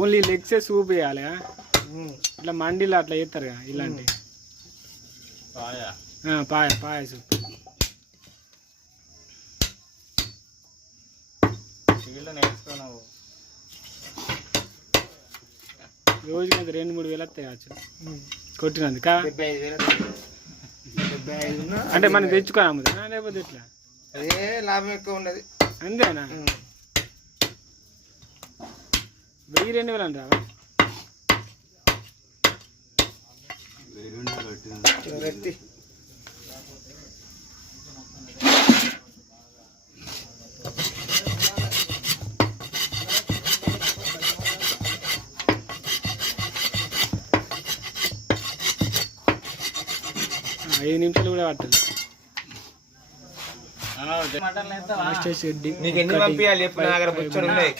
only లెగ్సే soup వేయాలి ఇట్లా మండీలో అట్లా చేస్తారు కదా ఇలాంటి పాయ పాయ సూప్ రోజుకి 2-3 వేలు వస్తాయి కావచ్చు కొట్టినందుక అంటే మనం తెచ్చుకోవాలి అమ్ముదా లేకపోతే ఎట్లా అదే లాభం ఎక్కువ ఉండదు అంతేనా 1000-2000 అంటావా వ్యక్తి ఐదు నిమిషాలు కూడా పడుతుంది నీకు ఎన్ని పంపించాలి ఎప్పుడు నా దగ్గర బుచ్చడు ఉన్నాయి